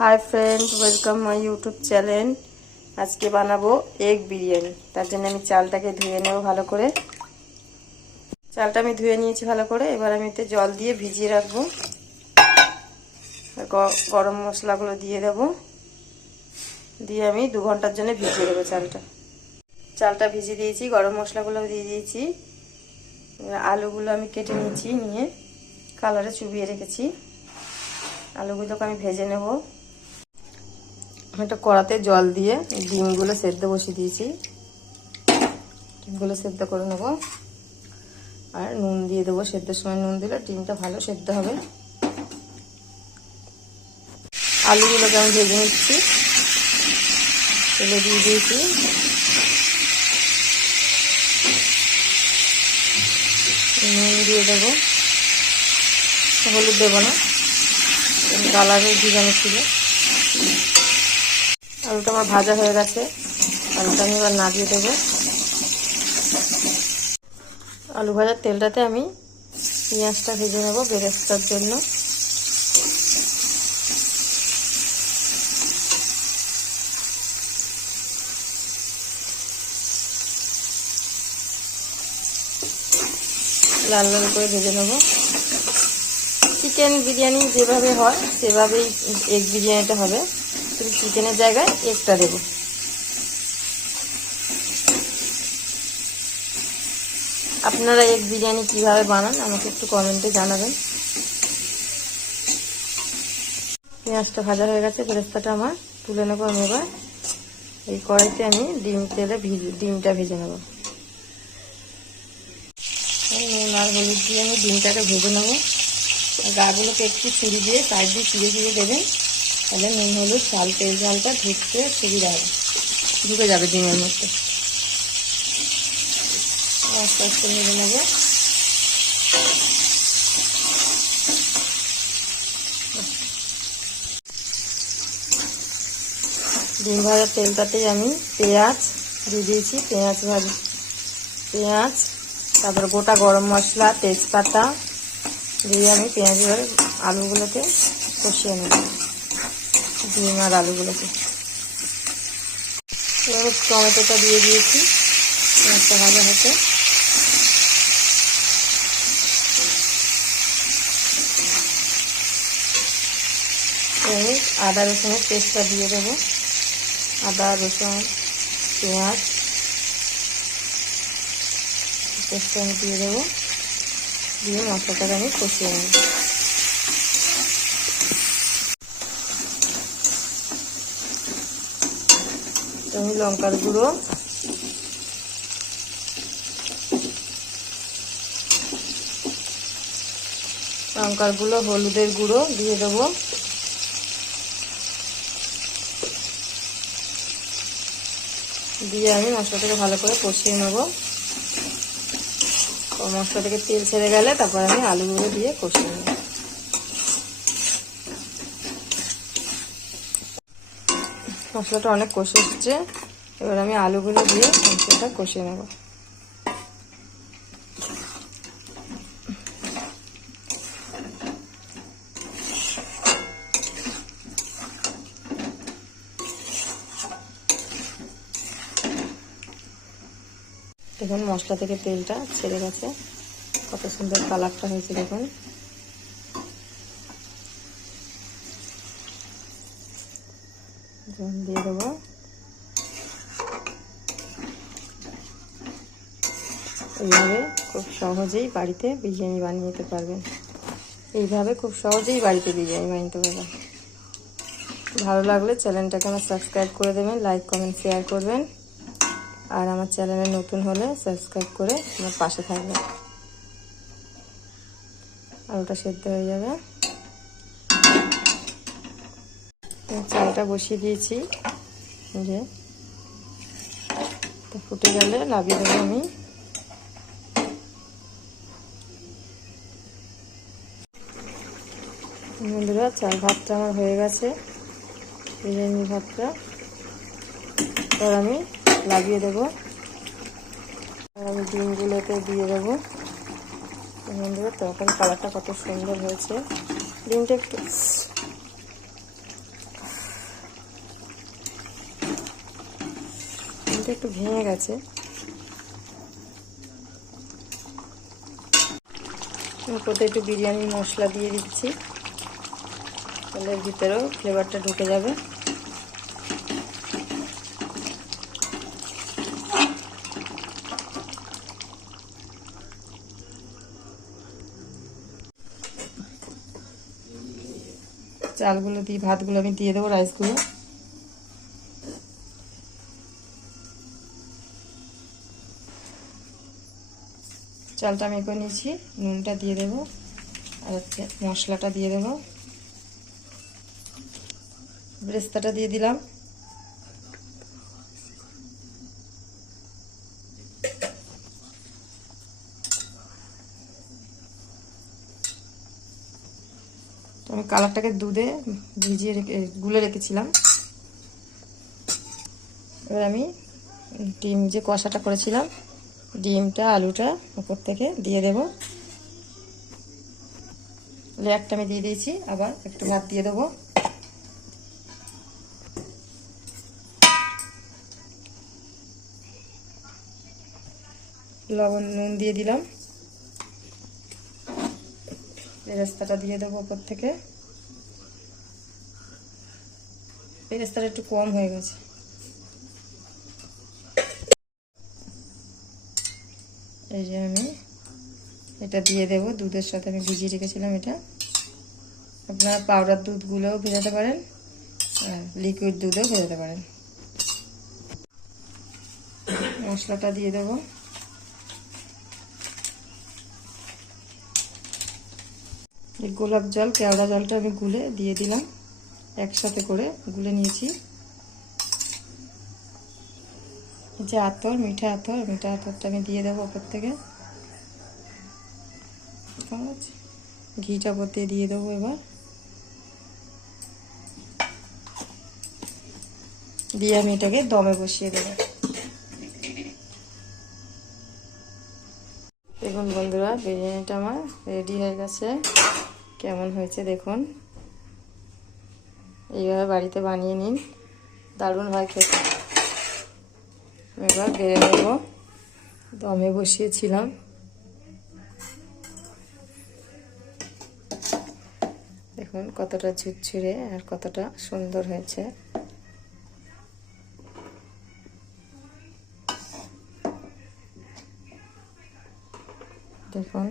Hi friend, welcome my YouTube channel. आज के बनाबो एग बिरियानी। तार जन्य आमी चालटाके धुए नेब भालो करे। चालटा आमी धुए निয়েছি ভালো করে। এবার আমি এতে জল দিয়ে ভিজিয়ে রাখবো। গরম মশলাগুলো দিয়ে দেব। দিয়ে আমি 2 ঘন্টার জন্য ভিজিয়ে দেব চালটা ভিজিয়ে দিয়েছি, গরম মশলাগুলো দিয়ে দিয়েছি। আলুগুলো আমি কেটে নিয়েছি, নিয়ে কালারে চুবিয়ে রেখেছি। আলুগুলোকে আমি ভেজে নেব। একটা কড়াতে জল দিয়ে ডিমগুলো সেদ্ধ বসিয়ে দিয়েছি। ডিমগুলো সেদ্ধ করে নেব আর নুন দিয়ে দেবো। সেদ্ধের সময় নুন দিলে ডিমটা ভালো সেদ্ধ হবে। আলুগুলোকে আমি ভেজে নিচ্ছি, তেলে দিয়ে দিয়েছি। নুন দিয়ে দেবো, হলুদ দেবো না, কালারের ভিজানো ছিল। আলুটা আমার ভাজা হয়ে গেছে, আলুটা আমি এবার নাড়িয়ে দেবো। আলু ভাজার তেলটাতে আমি পেঁয়াজটা ভেজে নেব বেরেস্তার জন্য। লাল লাল করে ভেজে নেব। চিকেন বিরিয়ানি যেভাবে হয় সেভাবেই এগ বিরিয়ানিটা হবে, কিন্তু চিকেনের জায়গায় এগটা দেব। আপনারা এগ বিরিয়ানি কিভাবে বানান আমাকে একটু কমেন্টে জানাবেন। পেঁয়াজটা ভাজা হয়ে গেছে, বেরেস্তাটা আমার তুলে নেবো। আমি এবার এই কড়াইতে আমি ডিমটা ভেজে নেব। নুন আর হলুদ দিয়ে আমি ডিমটাকে ভেজে নেবো। গাগুলোকে একটু ছুরি দিয়ে সাইড দিয়ে চিড়ে দেবেন, তাহলে নুন হলুদ তেল ঝালটা ঢুকতে সুবিধা হবে, ঢুকে যাবে ডিমের মধ্যে। আস্তে আস্তে ভেজে নেব। ডিম ভাজার তেলটাতেই আমি পেঁয়াজ দিয়ে দিয়েছি। পেঁয়াজ তারপর গোটা গরম মশলা, তেজপাতা দিয়ে আমি পেঁয়াজের আলুগুলোকে কষিয়ে নেব। ডিম আর আলুগুলোকে এবার টমেটোটা দিয়ে দিয়েছি। পেঁয়াজটা ভাজা হতে আদা রসুনের পেস্টটা দিয়ে দেবো। আদা রসুন পেঁয়াজ পেস্টটা আমি দিয়ে দেবো। দিয়ে মশলাটাকে আমি কষিয়ে নেব। আমি লঙ্কার গুঁড়ো, হলুদের গুঁড়ো দিয়ে দেবো। দিয়ে আমি মশলাটাকে ভালো করে কষিয়ে নেব। মশলা থেকে তেল ছেড়ে গেলে তারপর আমি আলুগুলো দিয়ে কষিয়ে নেব। মশলাটা অনেক কষে এসছে, এবার আমি আলুগুলো দিয়ে মশলাটা কষিয়ে নেব। দেখুন মশলা থেকে তেলটা ছেড়ে গেছে, কত সুন্দর কালারটা হয়েছে দেখুন। জল দিয়ে দেবো। এইভাবে খুব সহজেই বাড়িতে বিরিয়ানি বানিয়ে নিতে পারবেন। ভালো লাগলে চ্যানেলটাকে আমার সাবস্ক্রাইব করে দেবেন, লাইক কমেন্ট শেয়ার করবেন। আর আমার চ্যানেলে নতুন হলে সাবস্ক্রাইব করে আমার পাশে থাকবেন। আলুটা সেদ্ধ হয়ে যাবে। চালটা বসিয়ে দিয়েছি, যে ফুটে গেলে নামিয়ে দেবো আমি। বন্ধুরা, চাল ভাতটা আমার হয়ে গেছে, বিরিয়ানি ভাতটা। এবার আমি লাগিয়ে দেবো আর আমি ডিমগুলোতে দিয়ে দেবো। বন্ধুরা, তখন কালারটা কত সুন্দর হয়েছে। ডিমটা একটু কিন্তু একটু ভেঙে গেছে। ওপরে একটু বিরিয়ানি মশলা দিয়ে দিচ্ছি, তাহলে এর ভিতরেও ফ্লেভারটা ঢুকে যাবে। চালগুলো দিয়ে ভাতগুলো আমি দিয়ে দেবো, রাইসগুলো। চালটা আমি করে নিয়েছি, নুনটা দিয়ে দেবো, আর হচ্ছে মশলাটা দিয়ে দেবো, বেরেস্তাটা দিয়ে দিলাম, আমি কালারটাকে দুধে ভিজিয়ে গুলে রেখেছিলাম। এবার আমি ডিম যে কষাটা করেছিলাম, ডিমটা আলুটা উপর থেকে দিয়ে দেব। লেয়ারটা আমি দিয়ে দিয়েছি, আবার একটু ভাত দিয়ে দেবো। লবণ নুন দিয়ে দিলাম, বেরেস্তাটা দিয়ে দেবো উপর থেকে। বেরেস্তাটা একটু কম হয়ে গেছে। এই যে আমি এটা দিয়ে দেবো, দুধের সাথে আমি ভিজিয়ে রেখেছিলাম এটা। আপনারা পাউডার দুধগুলোও ভেজাতে পারেন, আর লিকুইড দুধও ভেজাতে পারেন। মশলাটা দিয়ে দেবো, এই গোলাপ জল কেওড়া জলটা আমি গুলে দিয়ে দিলাম, একসাথে করে গুলে নিয়েছি। যে আতর, মিঠা আতরটা আমি দিয়ে দেবো ওপর থেকে। ঘিটা ওপর দিয়ে দেবো। এবার দিয়ে আমি এটাকে দমে বসিয়ে দেবো। দেখুন বন্ধুরা, বিরিয়ানিটা আমার রেডি হয়ে গেছে। কেমন হয়েছে দেখুন, এইভাবে বাড়িতে বানিয়ে নিন, দারুণ হয় খেতে। এবার বেড়ে নেব, দমে বসিয়েছিলাম। দেখুন কতটা ঝুরঝুরে আর কতটা সুন্দর হয়েছে। দেখুন।